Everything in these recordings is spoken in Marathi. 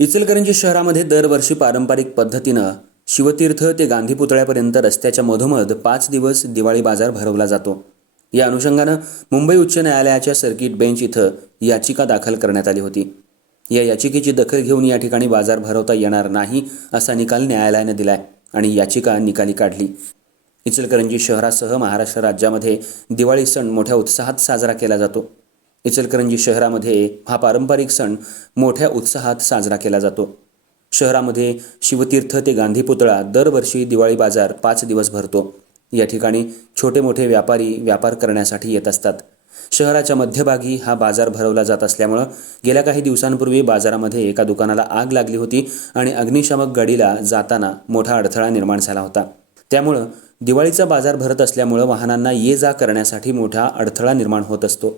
इचलकरंजी शहरामध्ये दरवर्षी पारंपरिक पद्धतीनं शिवतीर्थ ते गांधी पुतळ्यापर्यंत रस्त्याच्या मधोमध पाच दिवस दिवाळी बाजार भरवला जातो. या अनुषंगानं मुंबई उच्च न्यायालयाच्या सर्किट बेंच इथं याचिका दाखल करण्यात आली होती. या याचिकेची दखल घेऊन या ठिकाणी बाजार भरवता येणार नाही असा निकाल न्यायालयानं दिलाय आणि याचिका निकाली काढली. इचलकरंजी शहरासह महाराष्ट्र राज्यामध्ये दिवाळी सण मोठ्या उत्साहात साजरा केला जातो. इचलकरंजी शहरामध्ये हा पारंपरिक सण मोठ्या उत्साहात साजरा केला जातो. शहरामध्ये शिवतीर्थ ते गांधी पुतळा दरवर्षी दिवाळी बाजार पाच दिवस भरतो. या ठिकाणी छोटे मोठे व्यापारी व्यापार करण्यासाठी येत असतात. शहराच्या मध्यभागी हा बाजार भरवला जात असल्यामुळं गेल्या काही दिवसांपूर्वी बाजारामध्ये एका दुकानाला आग लागली होती आणि अग्निशामक गाडीला जाताना मोठा अडथळा निर्माण झाला होता. त्यामुळं दिवाळीचा बाजार भरत असल्यामुळं वाहनांना ये जा करण्यासाठी मोठा अडथळा निर्माण होत असतो.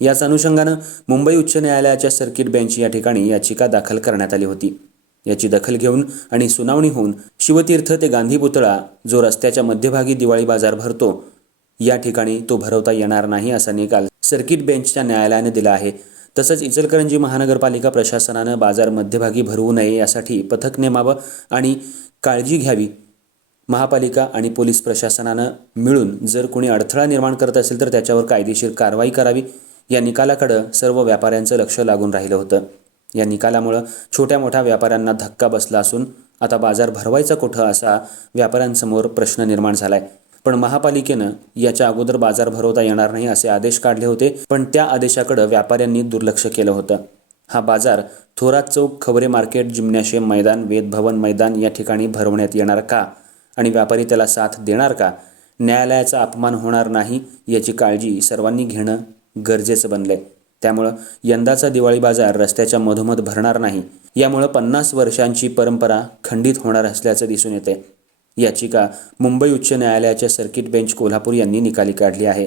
याच अनुषंगानं मुंबई उच्च न्यायालयाच्या सर्किट बेंच या ठिकाणी याचिका दाखल करण्यात आली होती. याची दखल घेऊन आणि सुनावणी होऊन शिवतीर्थ ते गांधी पुतळा जो रस्त्याच्या मध्यभागी दिवाळी बाजार भरतो या ठिकाणी तो भरवता येणार नाही असा निकाल सर्किट बेंचच्या न्यायालयाने दिला आहे. तसंच इचलकरंजी महानगरपालिका प्रशासनानं बाजार मध्यभागी भरवू नये यासाठी पथक नेमावं आणि काळजी घ्यावी. महापालिका आणि पोलीस प्रशासनानं मिळून जर कोणी अडथळा निर्माण करत असेल तर त्याच्यावर कायदेशीर कारवाई करावी. या निकालाकडं सर्व व्यापाऱ्यांचं लक्ष लागून राहिलं होतं. या निकालामुळं छोट्या मोठ्या व्यापाऱ्यांना धक्का बसला असून आता बाजार भरवायचा कुठं असा व्यापाऱ्यांसमोर प्रश्न निर्माण झालाय. पण महापालिकेनं याच्या अगोदर बाजार भरवता येणार नाही असे आदेश काढले होते पण त्या आदेशाकडं व्यापाऱ्यांनी दुर्लक्ष केलं होतं. हा बाजार थोरात चौक खबरे मार्केट जिम्नॅशियम मैदान वेदभवन मैदान या ठिकाणी भरवण्यात येणार का? आणि व्यापारी त्याला साथ देणार का? न्यायालयाचा अपमान होणार नाही याची काळजी सर्वांनी घेणं गरजेचं बनलंय. त्यामुळं यंदाचा दिवाळी बाजार रस्त्याच्या मधोमध भरणार नाही. यामुळं पन्नास वर्षांची परंपरा खंडित होणार असल्याचं दिसून येते याचिका मुंबई उच्च न्यायालयाच्या सर्किट बेंच कोल्हापूर यांनी निकाली काढली आहे.